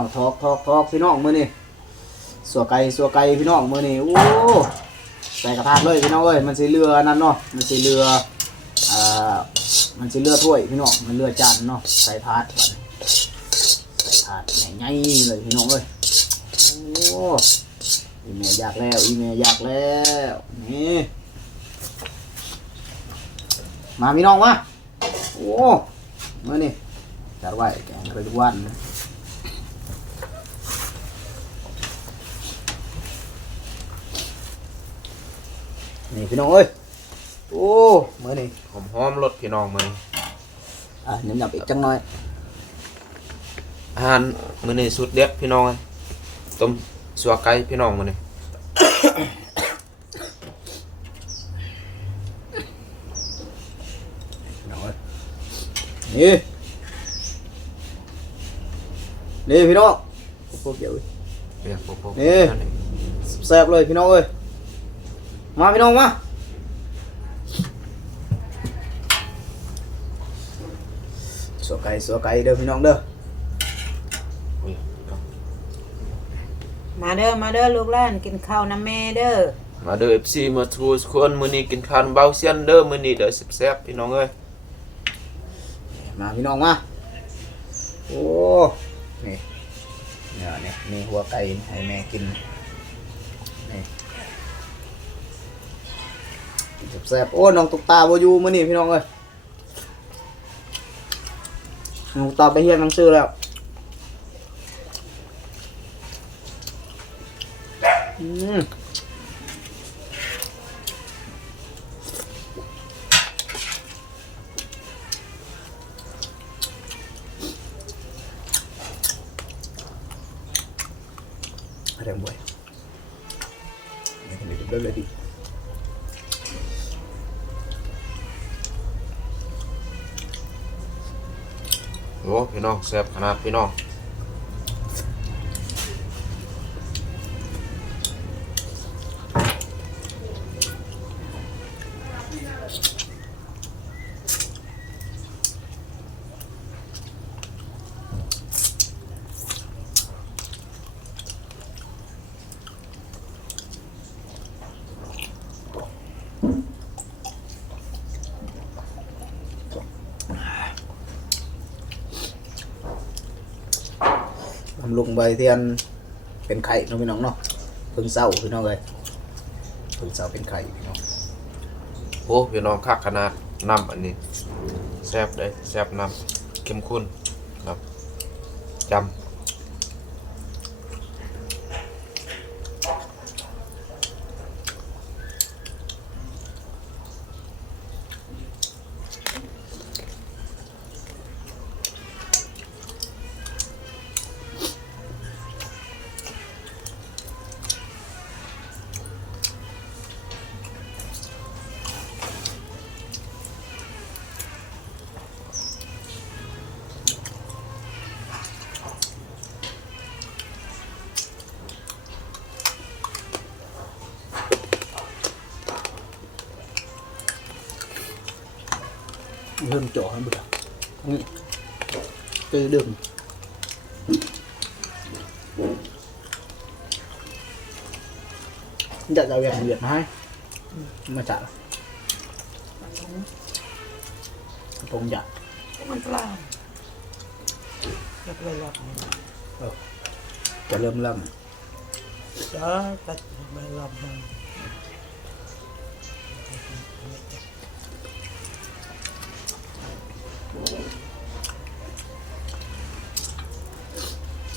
าวทอกทอกทอกพี่น้องมือนี้สัวไก่สัวไก่พี่น้องมือนี้โอ้ใส่กระทะเลยพี่น้องเอ้ยมันสิเรือนั่นเนาะมันสิเรืออ่ามันสิเรือถ้วยพี่น้องมันเรือจานเนาะใส่ถาดใส่ถาดใหญ่ๆเลยพี่น้องเอ้ยโอ้อีเมลอยากแล้วอีเมลอยากแล้วนี่มาพี่น้องมาโอ้มื้อนี้จัดไว้แกงกระดูกวันนี่ พี่น้องเอ้ย โอ้เมื่อนี่หอมหอมๆรสพี่น้องมื้อนี้อะหยำๆอีกจังหน่อย อาหารมื้อนี้สุดเด็ดพี่น้องเอ้ยต้มสัวไก่พี่น้องมื้อนี้พี่น้องเอ้ยนี่นี่พี่น้องพวกเดี๋ยวเรียกโปะๆนี่แซ่บเลยพี่น้องเอ้ย มาพี่น้องมาสัวไก่สัวไก่เด้อพี่น้องเด้ออุ้ยมาเด้อมาเด้อลูกหลานกินข้าวน้ำแม่เด้อมาเด้อ FC มาทูทุกคนมื้อนี้กินข้าวเบาเซียนเด้อมื้อนี้เด้อแซ่บๆพี่น้องเอ้ยมาพี่น้องมาโอ้นี่เนี่ยนี่นี่หัวไก่ให้แม่กินนี่ แซ่บๆโอ้น้องตุกตาบ่อยูมื่อนี่พี่น้องเอ้ยน้องตุกตาไปเฮียนหนังสือแล้วอืม พี่น้องแซ่บขนาดพี่น้อง ลุงใบเทียนเป็นไข่น้องพี่น้องเนาะเพิ่งเศร้าพี่น้องเลยเพิ่งเศร้าเป็นไข่พี่น้องโอ้พี่น้องคักขนาดน้ำอันนี้แซ่บเลยแซ่บน้ำเข้มข้นครับจำ เริ่มจ่อให้เบื่อนี่คือดื่มจะเอาอย่างเวียดมา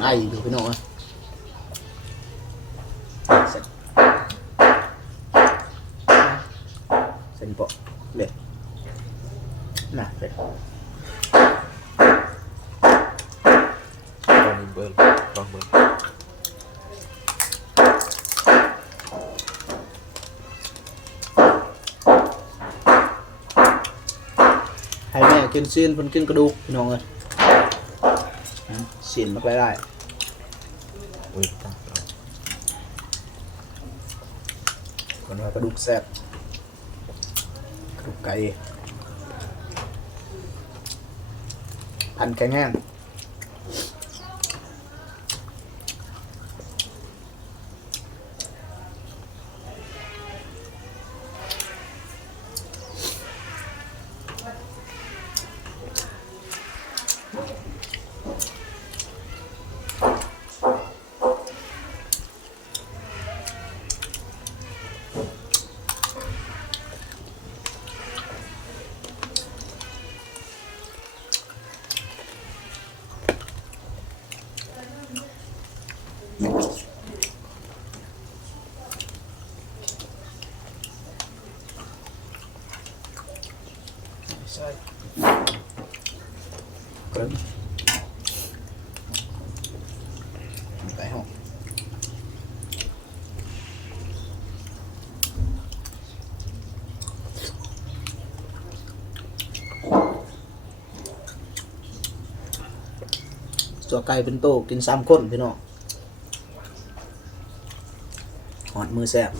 อยากเลยหรอก จะเริ่มเริ่ม เด้อตัดใบลำมัน จะหัวเยอะแยะ โอ้พี่น้องคักขนาดเสียนเสียนไก่แน่นๆรสพี่น้อง เขายังไออยู่พี่น้องเอ้ยเสร็จเสร็จปะเด็ดน่ะเสร็จ ตอนนี้เบิร์นลองเบิร์น ให้แม่กินซีนเพิ่นกินกระดูกพี่น้องเอ้ย สินมันไปได้อุ้ยคนว่ากระดูกแซ่บกระดูกไก่พันแข็งแห้ง ใช่เกินไปห้องตัวไก่เป็นโตกินสามคนพี่น้องหอดมือแซ่บ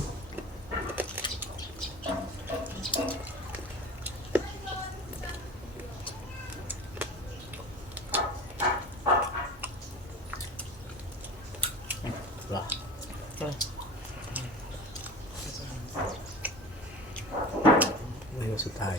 เหรอ ไม่ว่าสุดท้าย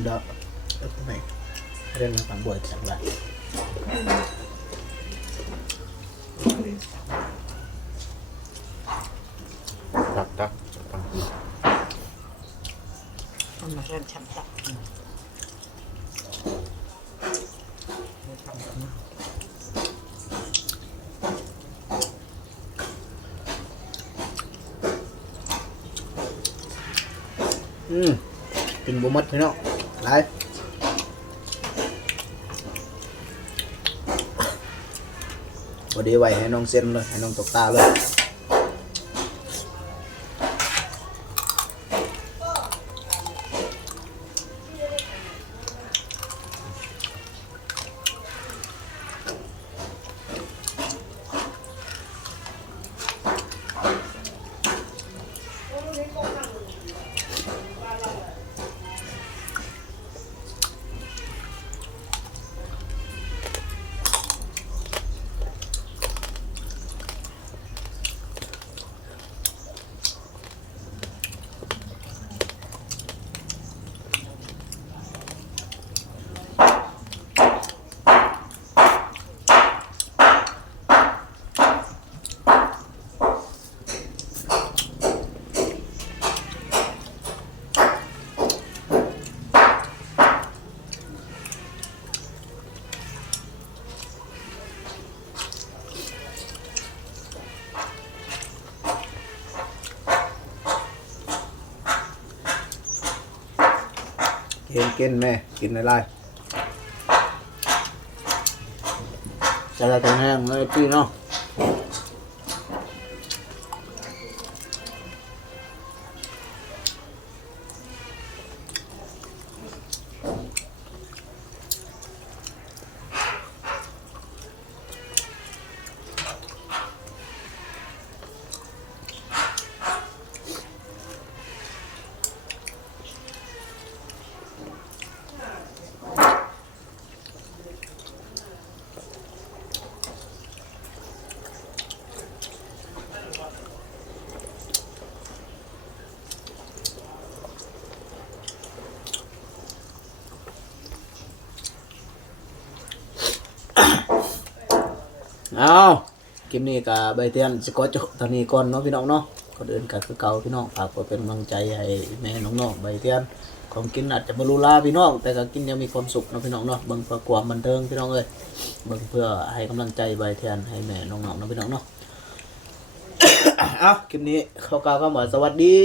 ก็เป็นดอกก็ทำไมเรื่องมาฟังบ่อยจังเลยตักตักตักมันมาเริ่มช้ำจับอืมกินบ่หมดพี่น้อง ไรพอดีไว้ให้น้องเซ็นเลย ให้น้องตกตาเลย กินกินแม่กินอะไรจะได้แข็งแรงเลยพี่เนาะ เอาคลิปนี้กับใบเตียนสกอตจบตอนนี้ก่อนเนาะพี่น้องเนาะก่อนอื่นก็คือเก่าพี่น้องฝากกดเป็นกำลังใจให้แม่น้องๆใบเตียนของกินอาจจะบรูลาพี่น้องแต่ก็กินยังมีความสุขนะพี่น้องเนาะเบิ่งเพื่อความบันเทิงพี่น้องเอ้ยเบิ่งเพื่อให้กำลังใจใบเตียนให้แม่น้องๆเนะพี่น้องเนาะเอาคลิปนี้เขากล่าวคำว่าสวัสดี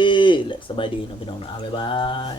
และสบายดีนะพี่น้องนะบ๊ายบาย